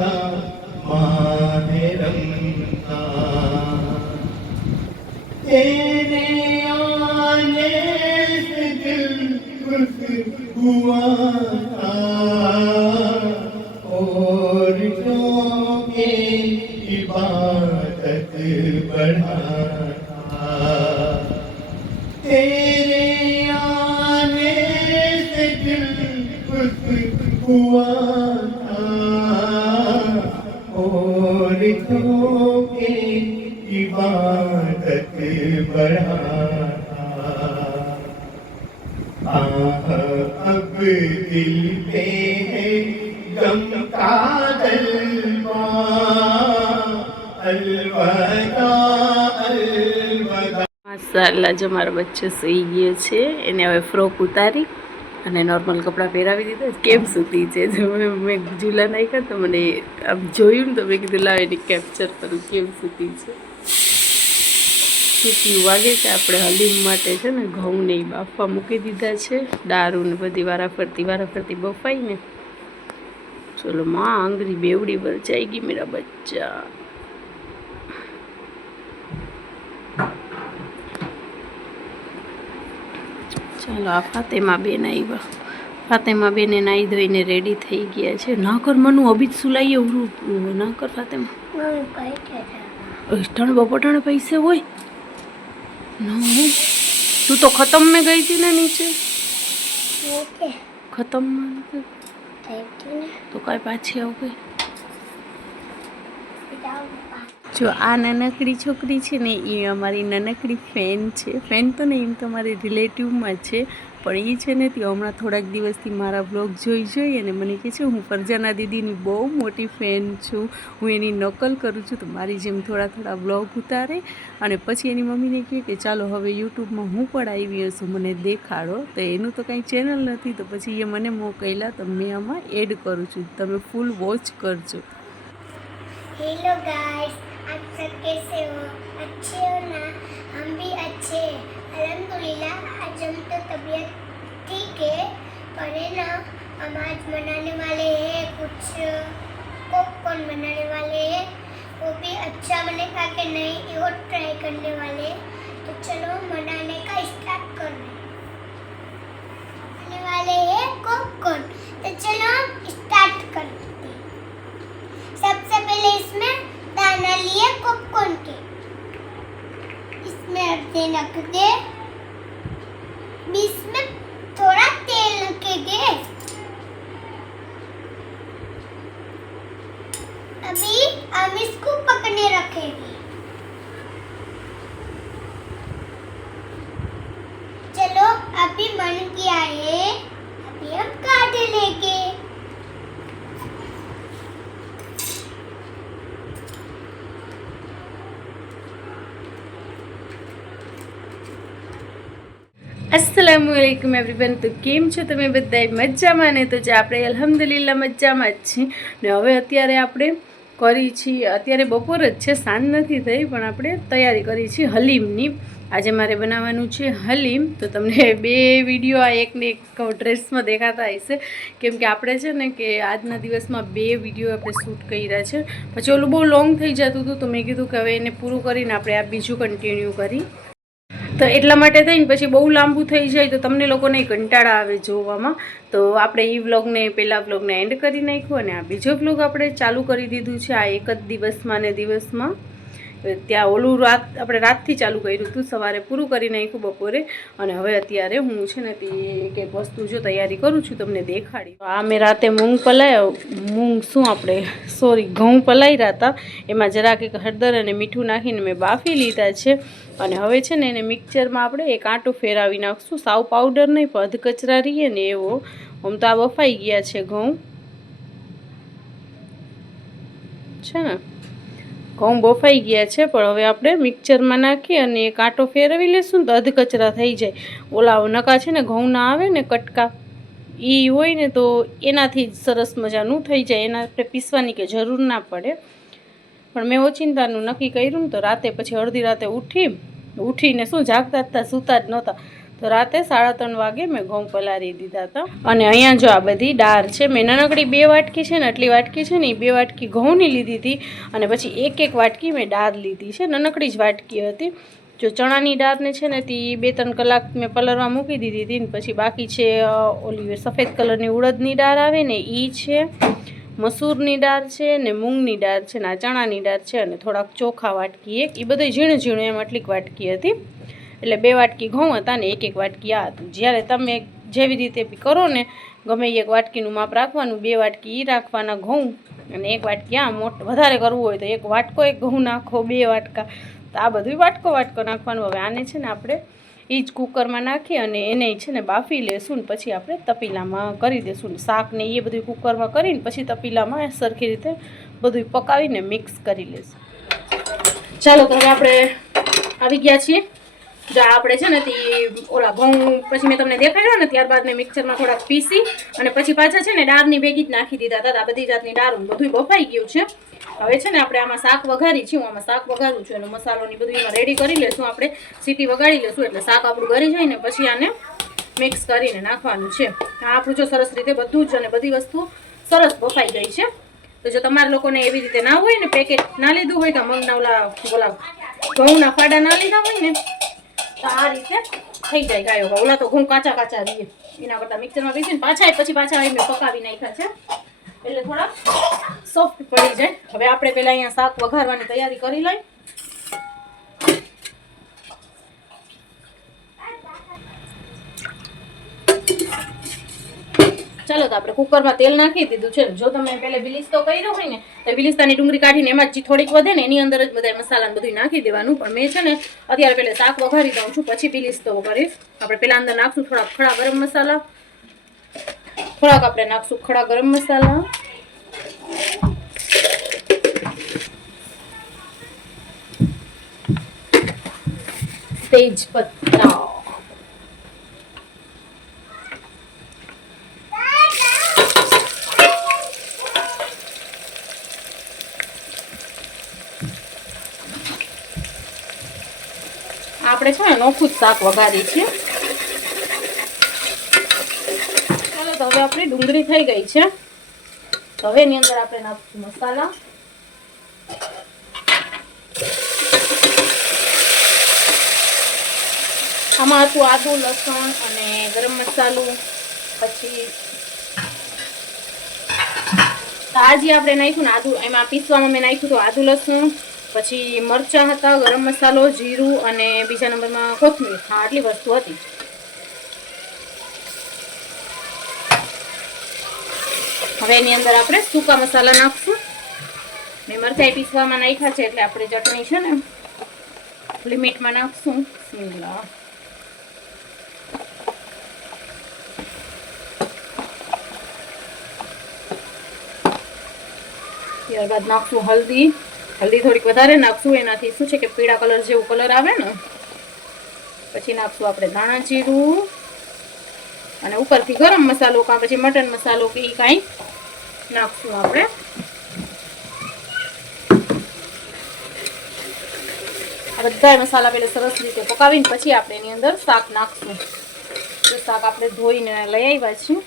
था माहे रमज़ान, तेरे आने से दिल खुश हुआ था और क्योंकि इबादत बढ़ा था। तेरे आने से दिल खुश हुआ था और क्योंकि इबादत बढ़ा था। अब दिल पे है गम का गलबा, अलविदा अलविदा। માશાલ્લાહ જો મારો બચ્ચો સૂઈ ગયો છે, એને હવે ફ્રોક ઉતારી અને નોર્મલ કપડાં પહેરાવી દીધા. કેમ સૂતી છે જો મેં ઝૂલા નાખ્યા તો મને આમ જોયું ને તો મેં કીધું લાવ એને કેપ્ચર કરું કેમ સૂતી છે. સૂતી વાગે છે. આપણે હલીમ માટે છે ને ઘઉં ને બાફવા મૂકી દીધા છે, દારૂ ને બધી વારાફરતી બફાઈ ને. ચલો માં આંગળી બેવડી પર જાયગી મેરા બચ્ચા. ચાલો આ ફાતેમા બેન આવ્યા. ફાતેમા બેને નાહી ધોઈને રેડી થઈ ગયા છે. ના કર મનુ અભી સુલાઈએ ઉરું ના કર ફાતેમા. ત્રણ બપોટાણે પૈસે હોય ના. તું તો ખતમ में गई थी ना नीचे. खत्म तो काय पाછી આવ ગઈ. જો આ નાનકડી છોકરી છે ને એ અમારી નાનકડી ફેન છે. ફેન તો નહીં, એમ તો અમારી રિલેટિવમાં છે, પણ એ છે ને તે હમણાં થોડાક દિવસથી મારા બ્લોગ જોઈ અને મને કહે છે હું ફરજાના દીદીની બહુ મોટી ફેન છું, હું એની નકલ કરું છું. તો મારી જેમ થોડા બ્લોગ ઉતારે અને પછી એની મમ્મીને કહે કે ચાલો હવે યુટ્યુબમાં હું પણ આવી હશું, મને દેખાડો. તો એનું તો કંઈ ચેનલ નથી, તો પછી એ મને મોકલ્યા, તો મેં આમાં એડ કરું છું, તમે ફૂલ વોચ કરજો. हेलो गाइस, आप सब कैसे हो? अच्छे हो ना? हम भी अच्छे हैं अल्हम्दुलिल्लाह. आज हम तो तबीयत ठीक है, पर है ना हम आज बनाने वाले हैं कुछ पॉपकॉर्न बनाने वाले हैं. वो भी अच्छा बनेगा कि नहीं ये और ट्राई करने वाले हैं. तो चलो बनाने का स्टार्ट कर रहे हैं. बनाने वाले हैं पॉपकॉर्न, तो चलो हम स्टार्ट करते हैं. सबसे पहले इसमें दाना लिए पॉपकॉर्न के, इसमें हल्दी रख दे, बीच में थोड़ा तेल रखेंगे. अभी हम इसको पकने रखेंगे. चलो अभी बन गया है, अभी हम काट लेंगे. अस्सलामुअलैकुम एवरीवन. तो केम छो તમે બધાય મજામાં ને? તો જે આપણે અલ્હમ્દુલિલ્લાહ મજામાં જ છીએ ને. હવે અત્યારે આપણે કરી છીએ, અત્યારે બપોર જ છે, સાંજ નથી થઈ, પણ આપણે તૈયારી કરી છીએ હલીમની. આજે મારે બનાવવાનું છે હલીમ. તો તમને બે વિડીયો આ એકને એક ડ્રેસમાં દેખાતા હશે, કેમ કે આપણે છે ને કે આજના દિવસમાં બે વિડીયો આપણે શૂટ કર્યા છે. પછી ઓલું બહુ લોંગ થઈ જતું હતું, તો મેં કીધું કે હવે એને પૂરું કરીને આપણે આ બીજું કન્ટિન્યુ કરી. તો એટલા માટે થઈને પછી બહુ લાંબુ થઈ જાય તો તમને લોકોને કંટાળા આવે જોવામાં. તો આપણે એ વ્લોગને પહેલાં વ્લોગને એન્ડ કરી નાખ્યું અને આ બીજો વ્લોગ આપણે ચાલુ કરી દીધું છે આ એક જ દિવસમાં. ત્યાં ઓલું આપણે રાતથી ચાલુ કર્યું હતું, સવારે પૂરું કરી નાખ્યું બપોરે. અને હવે અત્યારે હું છે ને તે એક વસ્તુ જો તૈયારી કરું છું તમને દેખાડી. આ મેં રાતે ઘઉં પલાળ્યા હતા, એમાં જરાક એક હળદર અને મીઠું નાખીને મેં બાફી લીધા છે. અને હવે છે ને એને મિક્સરમાં આપણે એક આંટો ફેરવી નાખશું. સાવ પાવડર નહીં, પણ અધકચરા રહીએ ને એવો. આમ તો આ બફાઈ ગયા છે ઘઉં, છે ને ઘઉં બફાઈ ગયા છે, પણ હવે આપણે મિક્સરમાં નાખી અને એક આંટો ફેરવી લેશું તો અધકચરા થઈ જાય. ઓલા નકા છે ને ઘઉંના આવે ને કટકા, એ હોય ને તો એનાથી જ સરસ મજાનું થઈ જાય, એના આપણે પીસવાની કે જરૂર ના પડે. પણ મેં ઓચિંતાનું નક્કી કર્યું ને તો રાતે પછી અડધી રાતે ઉઠીને શું જાગતા હતા, સૂતા જ નહોતા. તો રાતે 3:30 વાગે મેં ઘઉં પલાળી દીધા હતા. અને અહીંયા જો આ બધી દાળ છે. મેં નાનકડી 2 વાટકી છે ને આટલી વાટકી છે ને એ 2 વાટકી ઘઉંની લીધી હતી અને પછી એક વાટકી મેં દાળ લીધી છે. નાનકડી જ વાટકી હતી. જો ચણાની દાળને છે ને તે 2-3 કલાક મેં પલળવા મૂકી દીધી હતી. ને પછી બાકી છે ઓલી સફેદ કલરની ઉડદની દાળ આવે ને એ છે, મસૂરની દાળ છે ને મૂંગની દાળ છે ને આ ચણાની દાળ છે અને થોડાક ચોખા વાટકી એક. એ બધું ઝીણું ઝીણું એમ આટલીક વાટકી હતી. એટલે 2 વાટકી ઘઉં હતા ને એક વાટકી આ હતું. જ્યારે તમે જેવી રીતે બી કરો ને ગમે એક વાટકીનું માપ રાખવાનું, 2 વાટકી એ રાખવાના ઘઉં અને 1 વાટકી આ વધારે કરવું હોય તો 1 વાટકો એક ઘઉં નાખો, 2 વાટકા. તો આ બધું વાટકો નાખવાનું. હવે આને છે ને આપણે એ જ કુકરમાં નાખી અને એને છે ને બાફી લેશું ને પછી આપણે તપીલામાં કરી દઈશું. શાક ને એ બધું કુકરમાં કરીને પછી તપીલામાં સરખી રીતે બધું પકાવીને મિક્સ કરી લેશું. ચાલો તો હવે આપણે આવી ગયા છીએ. જો આપણે છે ને તે ઓલા ઘઉં પછી મેં તમને દેખાડ્યો ને ત્યારબાદ મેં મિક્સરમાં થોડાક પીસી અને પછી પાછા છે ને દાળની ભેગી જ નાખી દીધા હતા. આ બધી જાતની દાળ બધું બફાઈ ગયું છે. હવે છે ને આપણે આમાં શાક વઘારી છે. હું આમાં શાક વઘારું છું. એનો મસાલોની બધું એમાં રેડી કરી લેશું. આપણે સીટી વગાડી લેશું એટલે શાક આપણું ગળી જાય ને પછી આને મિક્સ કરીને નાખવાનું છે. આ આપણું જો સરસ રીતે બધું જ અને બધી વસ્તુ સરસ બફાઈ ગઈ છે. તો જો તમારા લોકોને એવી રીતે ના હોય ને પેકેટ ના લીધું હોય કે મગના ઓલા ઘઉંના ફાડા ના લીધા હોય ને તો આ રીતે થઈ જાય ગાયો. ઓલા તો ઘઉં કાચા રહીએ એના કરતાં મિક્સરમાં પીસીને પાછા મેં પકાવી નાખ્યા છે એટલે થોડા સોફ્ટ પડી જાય. હવે આપણે પહેલાં અહીંયા શાક વઘારવાની તૈયારી કરી લઈએ. ચાલો તો આપણે કુકરમાં તેલ નાખી દીધું છે. જો તમે પહેલા બિલિસ્તો કર્યો હોય ને તો બિલિસ્તાની ડુંગળી કાઢીને એમાં જે થોડીક વધે ને એની અંદર જ બધા મસાલા બધું નાખી દેવાનું. પણ મેં છે ને અત્યારે પહેલા શાક વઘારી દઉં છું પછી બિલિસ્તો કરીશ. આપણે પહેલા અંદર નાખશું થોડાક ખડા ગરમ મસાલા, થોડાક આપણે નાખશું ખડા ગરમ મસાલા, તેજ પત્તા, આપણે છે ને નોખું જ શાક વઘારી છે. ચાલો તો હવે આપણી ડુંગળી થઈ ગઈ છે. તો હવે એની અંદર આપણે નાખશું મસાલા. આમાં હતું આદુ, લસણ અને ગરમ મસાલો. પછી આ જે આપણે નાખ્યું ને આદુ, એમાં પીસવામાં મેં નાખ્યું તો આદુ લસણ, પછી મરચાં હતા, ગરમ મસાલો, જીરું અને બીજા નંબરમાં કોથમીર. હા આટલી વસ્તુ હતી. હવે એની અંદર આપણે સૂકા મસાલા નાખશું. મેં મરચાઈ પીસવામાં નાખ્યા છે એટલે આપણે ચટણી છે ને લિમિટમાં નાખશું. બિસ્મિલ્લાહ. ત્યારબાદ નાખશું હલ્દી. હલ્દી થોડીક વધારે નાખશું. એનાથી શું છે કે પીળા કલર જેવું કલર આવે ને. પછી નાખશું આપણે ધાણા જીરું અને ઉપરથી ગરમ મસાલો કાં પછી મટન મસાલો કે એ કાંઈ નાખશું આપણે. આ બધા મસાલા પહેલા સરસ રીતે પકાવીને પછી આપણે એની અંદર શાક નાખશું. તો શાક આપણે ધોઈને લઈ આવ્યા છીએ.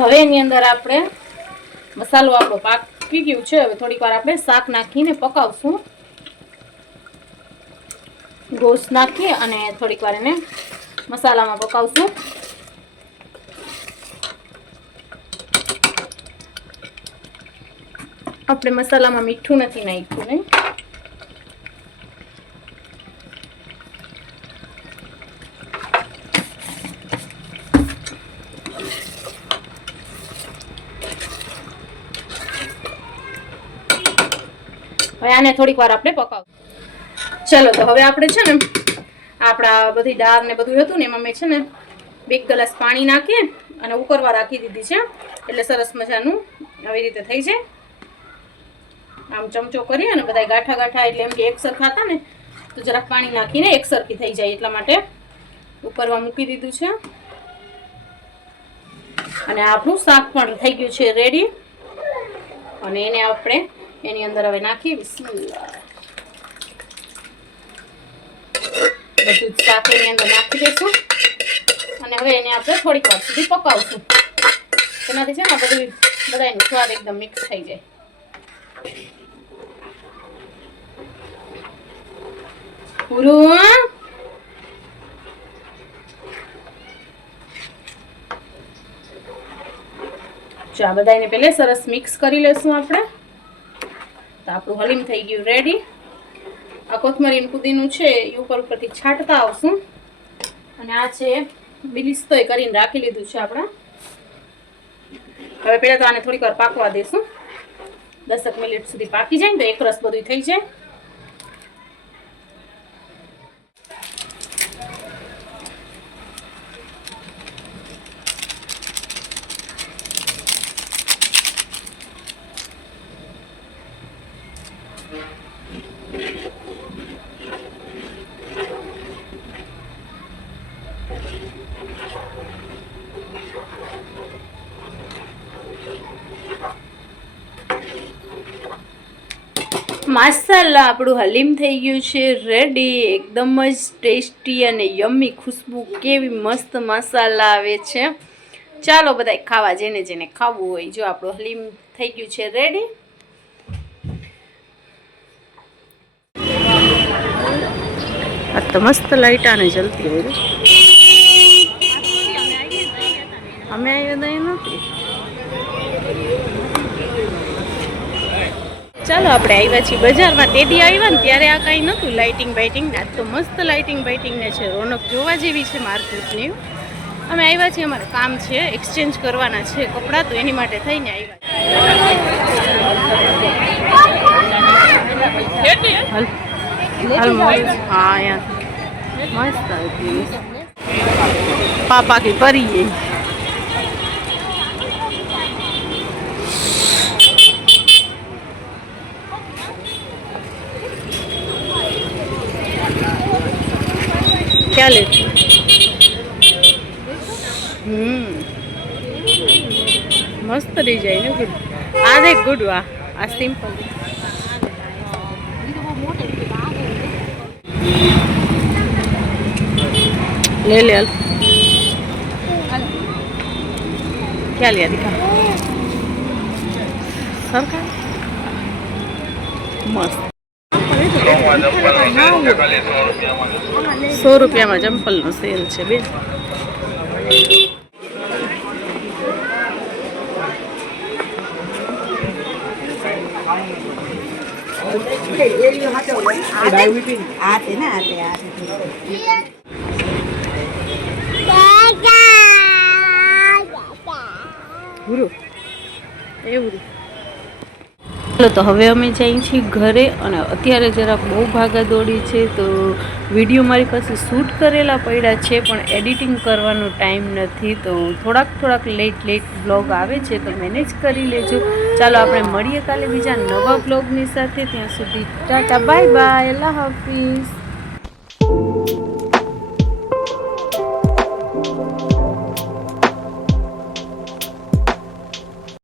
હવે એની અંદર આપણે મસાલો આપણો પાકી ગયું છે. હવે થોડીક વાર આપણે શાક નાખીને પકાવશું. ગોશ નાખી અને થોડીક વાર એને મસાલામાં પકાવશું. આપણે મસાલામાં મીઠું નથી નાખ્યું ને. હવે આને થોડીક વાર આપણે પકાવ. ચલો તો હવે આપણે છે ને આપણા બધી દાળ ને બધું હતું ને એમાં મેં છે ને 2 ગ્લાસ પાણી નાખી અને ઉકળવા રાખી દીધી છે એટલે સરસ મજાનું આવી રીતે થઈ જાય. આમ ચમચો કરી અને બધા ગાંઠા ગાંઠા એટલે એમ કે એક સરખા હતા ને તો જરાક પાણી નાખીને એક સરખી થઈ જાય એટલા માટે ઉકળવા મૂકી દીધું છે. અને આપણું શાક પણ થઈ ગયું છે રેડી. અને એને આપણે એની અંદર હવે નાખી બિસ્મિલ્લાહ. બધું જ શાક એની અંદર નાખી દઈશું અને હવે એને આપણે થોડીક વાર સુધી પકાવશું. એનાથી છે ને બધાનો સ્વાદ એકદમ મિક્સ થઈ જાય. પૂરું જો આ બધાને પહેલે સરસ મિક્સ કરી લેશું આપણે. તો આપણું હલીમ થઈ ગયું રેડી. આ કોથમરી પુદીનું છે એ ઉપરથી છાંટતા આવશું. અને આ છે બિલિસ્તોય કરીને રાખી લીધું છે આપણે. હવે પહેલાં તો આને થોડીક વાર પાકવા દઈશું. 10 મિનિટ સુધી પાકી જાય ને તો એક રસ બધું થઈ જાય. માશાલ્લાહ આપણું હલીમ થઈ ગયું છે રેડી. એકદમ જ ટેસ્ટી અને યમ્મી. ખુશ્બુ કેવી મસ્ત મસાલા આવે છે. ચાલો બધા ખાવા, જેને જેને ખાવું હોય. જો આપણું હલીમ થઈ ગયું છે રેડી. આ તો મસ્ત લાઈટ આને જલતી હોય. અમે આવ્યા નથી. ચાલો આપણે આવ્યા છીએ બજારમાં. તેદી આવ્યા ને ત્યારે આ કાંઈ નહોતું લાઇટિંગ બાઇટિંગ. આજ તો મસ્ત લાઇટિંગ બાઇટિંગ ને છે. રોનક જોવા જેવી છે માર્કેટની. અમે આવ્યા છીએ, અમારે કામ છે, એક્સચેન્જ કરવાના છે કપડાં, તો એની માટે થઈને આવ્યા. હા યાર મસ્ત હતી. પાપા की परी है. क्या लेती? मस्त डिजाइन है. गुड. आ देख गुड. वाह आ सिंपल. ले ले. क्या लिया दिखा. सरकार मस्त. 100 રૂપિયામાં ચંપલનો સેલ છે બેન. એવું. તો હવે અમે જઈએ છીએ ઘરે. અને અત્યારે જરાક બહુ ભાગાદોડી છે, તો વિડીયો મારી પાસે શૂટ કરેલા પડ્યા છે, પણ એડિટિંગ કરવાનો ટાઈમ નથી. તો થોડાક લેટ બ્લોગ આવે છે, તો મેનેજ કરી લેજો. ચાલો આપણે મળીએ કાલે બીજા નવા બ્લોગની સાથે. ત્યાં સુધી ટાટા બાય બાય, અલ્લાહ હાફિઝ.